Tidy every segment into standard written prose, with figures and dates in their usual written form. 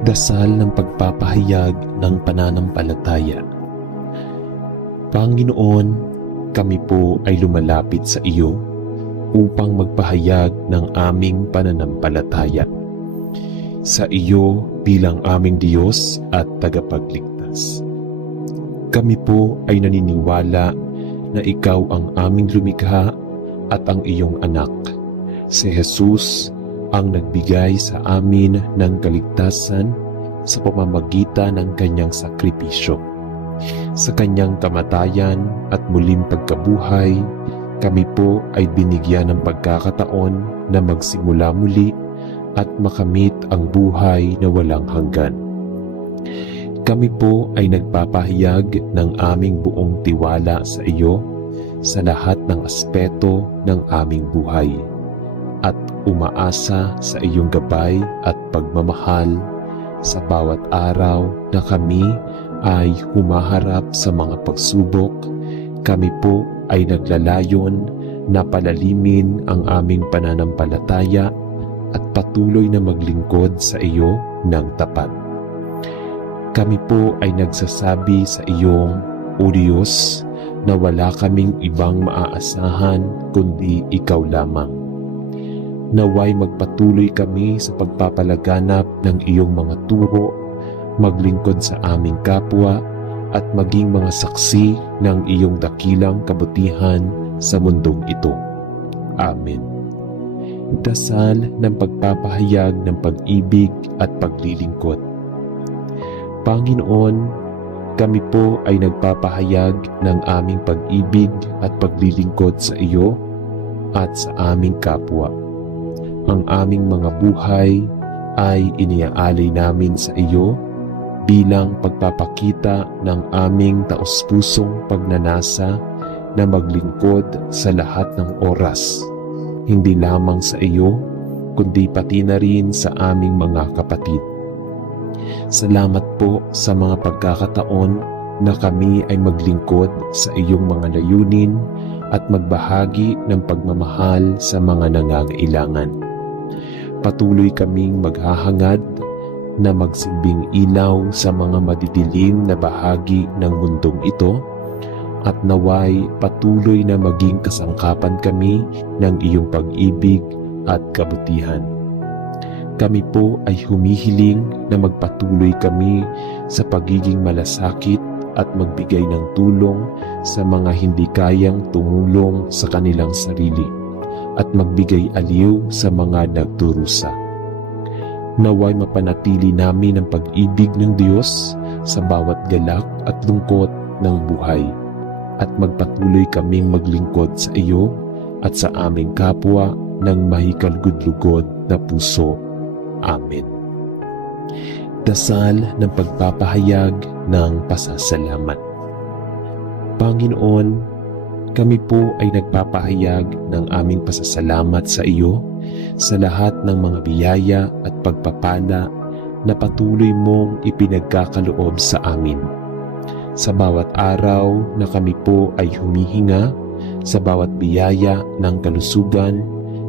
Dasal ng pagpapahayag ng pananampalataya. Panginoon, kami po ay lumalapit sa iyo upang magpahayag ng aming pananampalataya sa iyo bilang aming Diyos at tagapagligtas. Kami po ay naniniwala na ikaw ang aming lumikha at ang iyong anak, si Jesus, ang nagbigay sa amin ng kaligtasan sa pamamagitan ng kanyang sakripisyo. Sa kanyang kamatayan at muling pagkabuhay, kami po ay binigyan ng pagkakataon na magsimula muli at makamit ang buhay na walang hanggan. Kami po ay nagpapahayag ng aming buong tiwala sa iyo sa lahat ng aspeto ng aming buhay at umaasa sa iyong gabay at pagmamahal sa bawat araw na kami ay humaharap sa mga pagsubok. Kami po ay naglalayon na palalimin ang aming pananampalataya at patuloy na maglingkod sa iyo ng tapat. Kami po ay nagsasabi sa iyong, O Diyos, na wala kaming ibang maaasahan kundi ikaw lamang. Naway magpatuloy kami sa pagpapalaganap ng iyong mga turo, maglingkod sa aming kapwa, at maging mga saksi ng iyong dakilang kabutihan sa mundong ito. Amen. Dasal ng pagpapahayag ng pag-ibig at paglilingkod. Panginoon, kami po ay nagpapahayag ng aming pag-ibig at paglilingkod sa iyo at sa aming kapwa. Ang aming mga buhay ay iniaalay namin sa iyo bilang pagpapakita ng aming taos-pusong pagnanasa na maglingkod sa lahat ng oras, hindi lamang sa iyo, kundi pati na rin sa aming mga kapatid. Salamat po sa mga pagkakataon na kami ay maglingkod sa iyong mga layunin at magbahagi ng pagmamahal sa mga nangangailangan. Patuloy kaming maghahangad na magsilbing ilaw sa mga madidilim na bahagi ng mundong ito at naway patuloy na maging kasangkapan kami ng iyong pag-ibig at kabutihan. Kami po ay humihiling na magpatuloy kami sa pagiging malasakit at magbigay ng tulong sa mga hindi kayang tumulong sa kanilang sarili at magbigay aliw sa mga nagdurusa. Naway mapanatili namin ang pag-ibig ng Diyos sa bawat galak at lungkot ng buhay at magpatuloy kaming maglingkod sa iyo at sa aming kapwa ng mahikalgudlugod na puso. Amen. Dasal ng pagpapahayag ng pasasalamat. Panginoon, kami po ay nagpapahayag ng aming pasasalamat sa iyo sa lahat ng mga biyaya at pagpapala na patuloy mong ipinagkakaloob sa amin. Sa bawat araw na kami po ay humihinga, sa bawat biyaya ng kalusugan,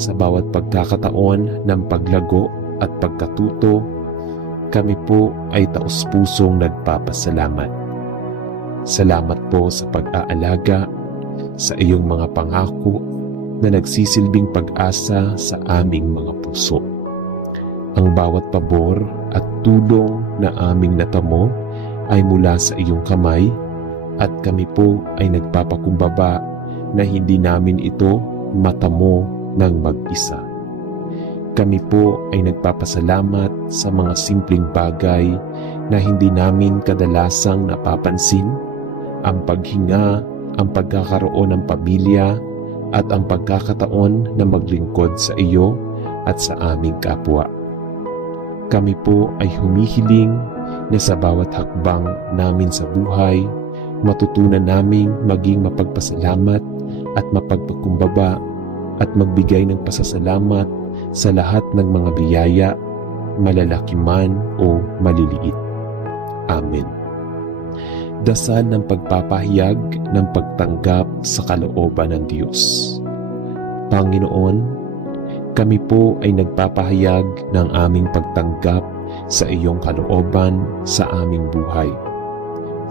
sa bawat pagkakataon ng paglago at pagkatuto, kami po ay taos-pusong nagpapasalamat. Salamat po sa pag-aalaga sa iyong mga pangako na nagsisilbing pag-asa sa aming mga puso. Ang bawat pabor at tulong na aming natamo ay mula sa iyong kamay at kami po ay nagpapakumbaba na hindi namin ito matamo ng mag-isa. Kami po ay nagpapasalamat sa mga simpleng bagay na hindi namin kadalasang napapansin, ang paghinga, ang pagkakaroon ng pamilya, at ang pagkakataon na maglingkod sa iyo at sa aming kapwa. Kami po ay humihiling na sa bawat hakbang namin sa buhay, matutunan naming maging mapagpasalamat at mapagpakumbaba at magbigay ng pasasalamat sa lahat ng mga biyaya, malalaki man o maliliit. Amen. Dasal ng pagpapahayag ng pagtanggap sa kalooban ng Diyos. Panginoon, kami po ay nagpapahayag ng aming pagtanggap sa iyong kalooban sa aming buhay.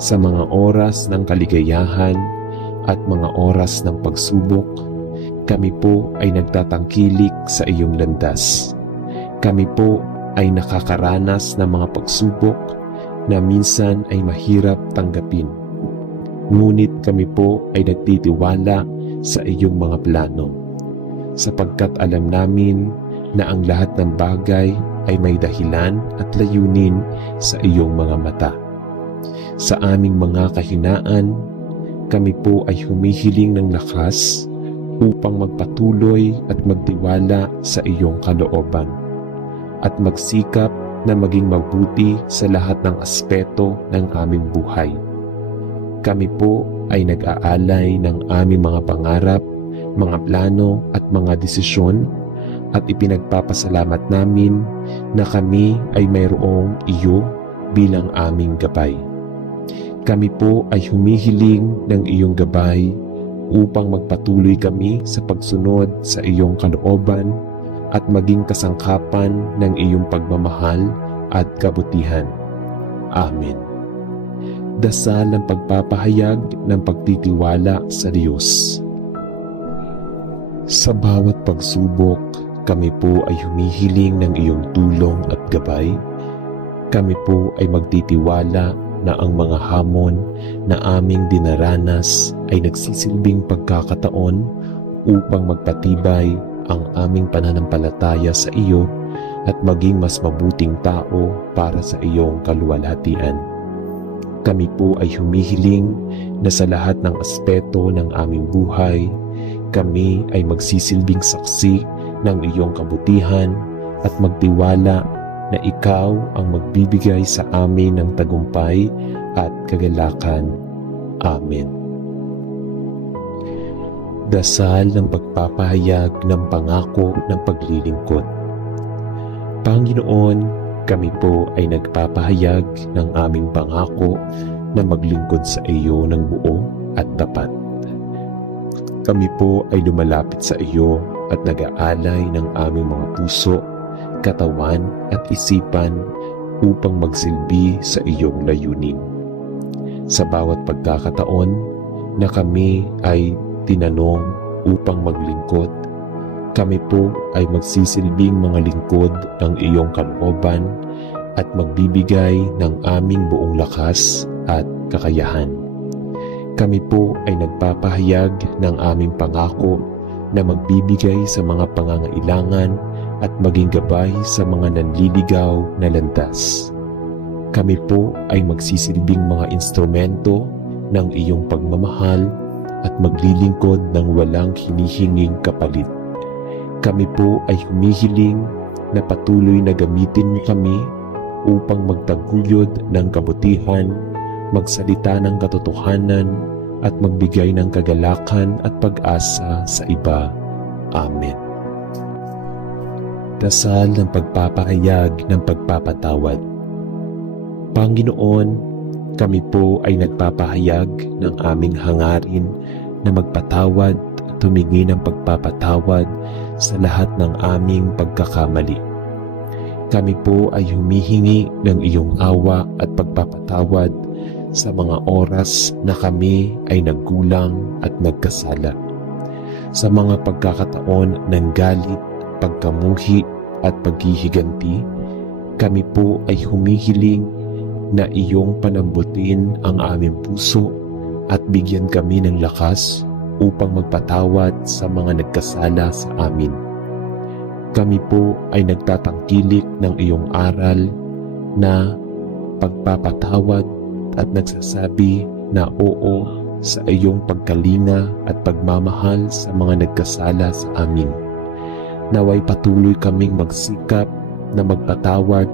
Sa mga oras ng kaligayahan at mga oras ng pagsubok, kami po ay nagtatangkilik sa iyong landas. Kami po ay nakakaranas ng mga pagsubok na minsan ay mahirap tanggapin. Ngunit kami po ay nagtitiwala sa iyong mga plano, sapagkat alam namin na ang lahat ng bagay ay may dahilan at layunin sa iyong mga mata. Sa aming mga kahinaan, kami po ay humihiling ng lakas upang magpatuloy at magtiwala sa iyong kalooban at magsikap na maging mabuti sa lahat ng aspeto ng aming buhay. Kami po ay nag-aalay ng aming mga pangarap, mga plano at mga desisyon at ipinagpapasalamat namin na kami ay mayroong iyo bilang aming gabay. Kami po ay humihiling ng iyong gabay upang magpatuloy kami sa pagsunod sa iyong kalooban at maging kasangkapan ng iyong pagmamahal at kabutihan. Amen. Dasal ng pagpapahayag ng pagtitiwala sa Diyos. Sa bawat pagsubok, kami po ay humihiling ng iyong tulong at gabay. Kami po ay magtitiwala na ang mga hamon na aming dinaranas ay nagsisilbing pagkakataon upang magpatibay ang aming pananampalataya sa iyo at maging mas mabuting tao para sa iyong kaluwalhatian. Kami po ay humihiling na sa lahat ng aspeto ng aming buhay, kami ay magsisilbing saksi ng iyong kabutihan at magtiwala na ikaw ang magbibigay sa amin ng tagumpay at kagalakan. Amen. Dasal ng pagpapahayag ng pangako ng paglilingkod. Panginoon, kami po ay nagpapahayag ng aming pangako na maglingkod sa iyo ng buo at tapat. Kami po ay lumalapit sa iyo at nag-aalay ng aming mga puso, katawan at isipan upang magsilbi sa iyong layunin. Sa bawat pagkakataon na kami ay tinanong upang maglingkod, kami po ay magsisilbing mga lingkod ng iyong kalooban at magbibigay ng aming buong lakas at kakayahan. Kami po ay nagpapahayag ng aming pangako na magbibigay sa mga pangangailangan at maging gabay sa mga nanliligaw na landas. Kami po ay magsisilbing mga instrumento ng iyong pagmamahal at maglilingkod ng walang hinihinging kapalit. Kami po ay humihiling na patuloy na gamitin mo kami upang magtaguyod ng kabutihan, magsalita ng katotohanan at magbigay ng kagalakan at pag-asa sa iba. Amen. Dasal ng pagpapahayag ng pagpapatawad. Panginoon, kami po ay nagpapahayag ng aming hangarin na magpatawad at humingi ng pagpapatawad sa lahat ng aming pagkakamali. Kami po ay humihingi ng iyong awa at pagpapatawad sa mga oras na kami ay nagkulang at nagkasala. Sa mga pagkakataon ng galit, pagkamuhi at paghihiganti, kami po ay humihiling na iyong panambutin ang aming puso at bigyan kami ng lakas upang magpatawad sa mga nagkasala sa amin. Kami po ay nagtatangkilik ng iyong aral na pagpapatawad at nagsasabi na oo sa iyong pagkalinga at pagmamahal sa mga nagkasala sa amin. Naway patuloy kaming magsikap na magpatawad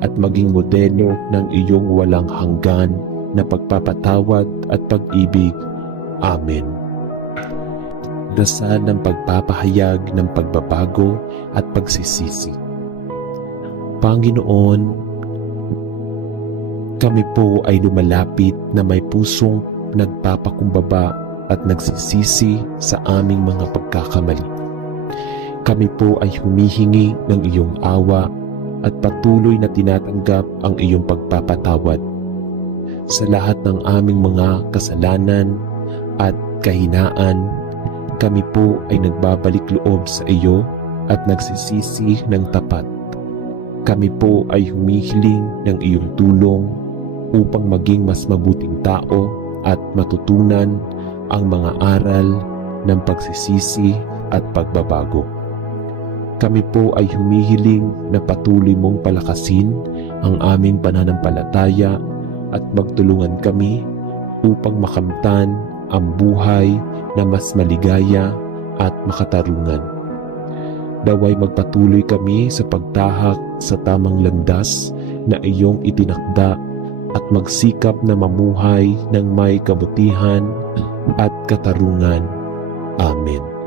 at maging modelo ng iyong walang hanggan na pagpapatawad at pag-ibig. Amen. Dasal ng pagpapahayag ng pagbabago at pagsisisi. Panginoon, kami po ay lumalapit na may pusong nagpapakumbaba at nagsisisi sa aming mga pagkakamali. Kami po ay humihingi ng iyong awa at patuloy na tinatanggap ang iyong pagpapatawad sa lahat ng aming mga kasalanan at kahinaan. Kami po ay nagbabalik loob sa iyo at nagsisisi ng tapat. Kami po ay humihiling ng iyong tulong upang maging mas mabuting tao at matutunan ang mga aral ng pagsisisi at pagbabago. Kami po ay humihiling na patuloy mong palakasin ang aming pananampalataya at magtulungan kami upang makamtan ang buhay na mas maligaya at makatarungan. Naway magpatuloy kami sa pagtahak sa tamang landas na iyong itinakda at magsikap na mamuhay ng may kabutihan at katarungan. Amen.